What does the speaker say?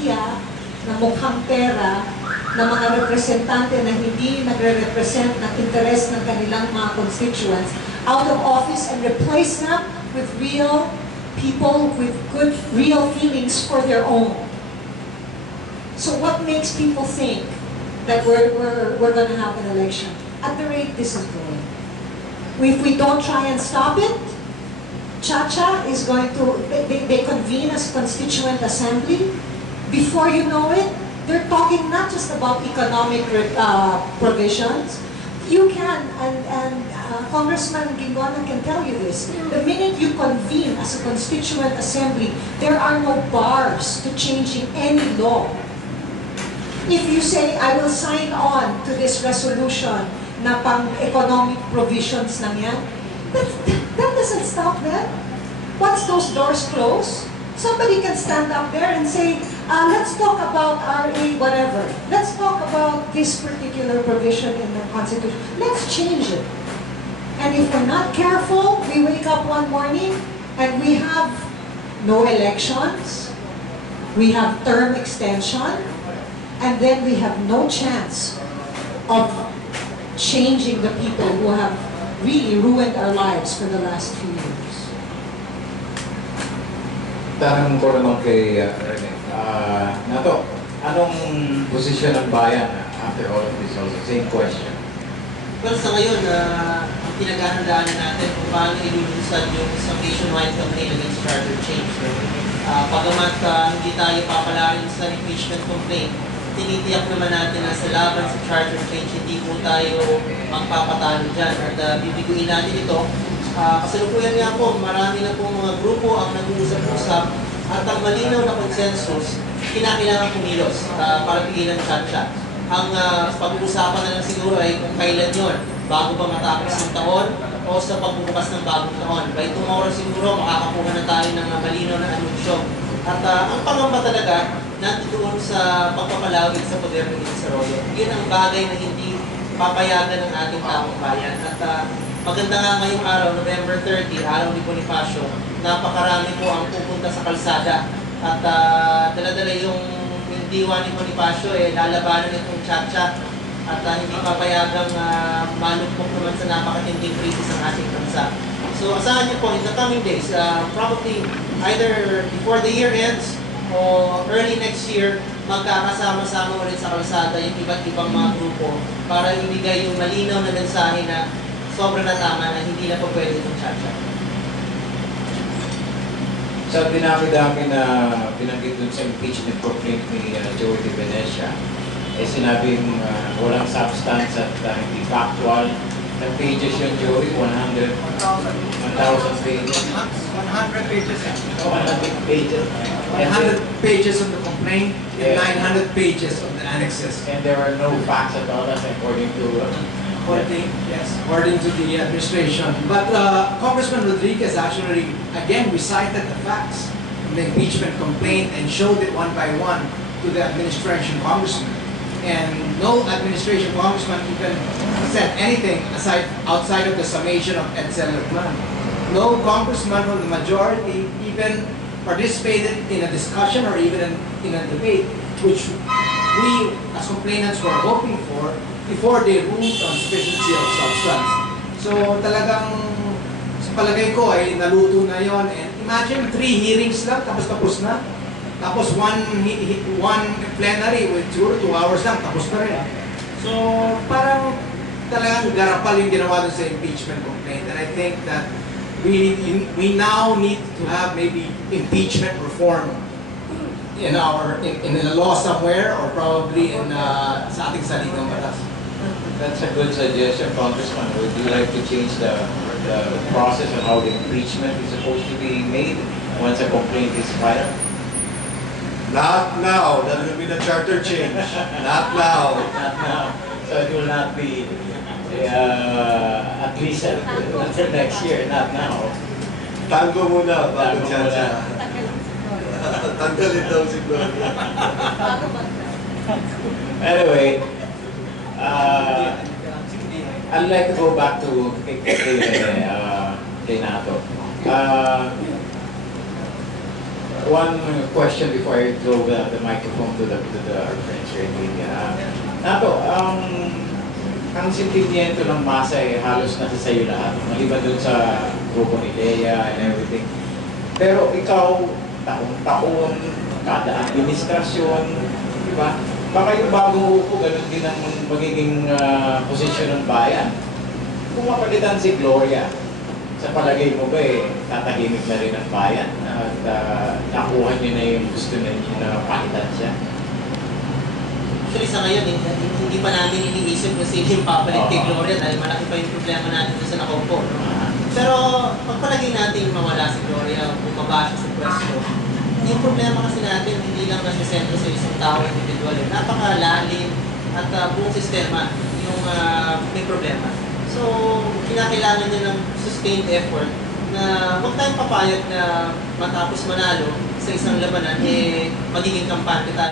hierarkiya na mukhang pera na mga representante na hindi nagre-represent ng interes ng kanilang mga constituents out of office and replace them with real people with good, real feelings for their own. So what makes people think that we're going to have an election? At the rate this is going. If we don't try and stop it, Chacha is going to, they convene as constituent assembly. Before you know it, they're talking not just about economic provisions. You can, and Congressman Gingonan can tell you this, the minute you convene as a constituent assembly, there are no bars to changing any law. If you say, I will sign on to this resolution na pang economic provisions lang yan, that doesn't stop them. Once those doors close, somebody can stand up there and say, let's talk about RA whatever. Let's talk about this particular provision in the Constitution. Let's change it. And if we're not careful, we wake up one morning and we have no elections, we have term extension, and then we have no chance of changing the people who have really ruined our lives for the last few years. Tanong ko naman kay Rene. Nato, anong posisyon ng bayan after all of this also? Same question. Well, sa ngayon, ang pinaghahandaan natin kung paano ilulunsad yung sa nationwide campaign against charter change. Pagamat hindi tayo papalarin sa impeachment complaint, tinitiyak naman natin na sa laban sa charter change, hindi po tayo magpapatalo dyan. At bibiguin natin ito. Kasalukuyan nga po, marami na po mga grupo ang nag-uusap-usap at ang malinaw na consensus, kinakailangan kumilos para pigilan Chacha. Ang pag-uusapan na lang siguro ay kung kailan yon, bago ba matapos ng taon o sa pagbubukas ng bagong taon. By tomorrow siguro, makakakuha na tayo ng malinaw na anunsyo. At ang pangamba talaga, nandoon sa pagpapalawig sa poder ng Desarrollo. Yun ang bagay na hindi papayagan ng ating taong bayan. At maganda nga ngayong araw, November 30, araw ni Bonifacio, napakarami po ang pupunta sa kalsada. At dala-dala yung diwa ni Bonifacio, lalabanan itong Chacha. At hindi papayagang malugmok naman sa napakatinding krisis ng ating bansa. So asahan niyo po, in the coming days, probably either before the year ends o early next year, magkakasama-sama ulit sa kalsada yung iba't ibang mga grupo para ibigay yung malinaw na mensahe na sobrang na tama na hindi na po pwede itong Chacha. Sa dinami-dami na binanggit dun sa impeachment complaint ni Joey De Venecia, sinabing walang substance at hindi factual. Ng pages yun, Joey, 1,000 pages. 100 pages. 100 pages. 100 pages on the complaint, and 900 pages on the annexes. And there are no facts at all, as according to according to the administration. But Congressman Rodriguez actually again recited the facts in the impeachment complaint and showed it one by one to the administration congressman. And no administration congressman even said anything outside of the summation of Edsel Leclan. No congressman from the majority even participated in a discussion or even in a debate, which we as complainants were hoping for before they ruled on sufficiency of substance. So talagang sa palagay ko ay naluto na yon. And imagine 3 hearings lang tapos na. Tapos one plenary with 2 hours lang tapos na rin. So parang talagang garapal yung ginawa dun sa impeachment complaint. And I think that we now need to have maybe impeachment reform in a law somewhere or probably in sa ating saligang batas. That's a good suggestion, Congressman. Would you like to change the process of how the impeachment is supposed to be made once a complaint is filed? Not now. That will be the charter change. Not now. Not now. So it will not be at least until next year, not now. Tango muna bago Tango Chacha. Tanggalin daw siguro. Anyway, I'd like to go back to kay Nato. one question before I throw the microphone to our friends here in media. Nato, ang sentimiento ng masa ay halos nasa sa'yo lahat. Maliban dun sa grupo ni Lea and everything. Pero ikaw, taon-taon, kada administrasyon, di ba? Baka yung bagong upo, ganun din ang magiging posisyon ng bayan. Kung mapalitan si Gloria, sa palagay mo ba tatahimik na rin ang bayan at nakuha niyo na yung gusto na niyo na palitan siya? Actually sa ngayon, hindi pa namin iniisip kung sino yung papalit kay Gloria dahil malaki pa yung problema natin doon sa nakaupo. No? Pero pagpalagay natin mawala si Gloria, bumaba siya sa pwesto, yung problema kasi natin hindi lang nasisentro sa isang tao individual. Napakalalim at buong sistema yung may problema. So, kinakailangan niya ng sustained effort na huwag tayong papayag na matapos manalo sa isang labanan, magiging kampante tayo.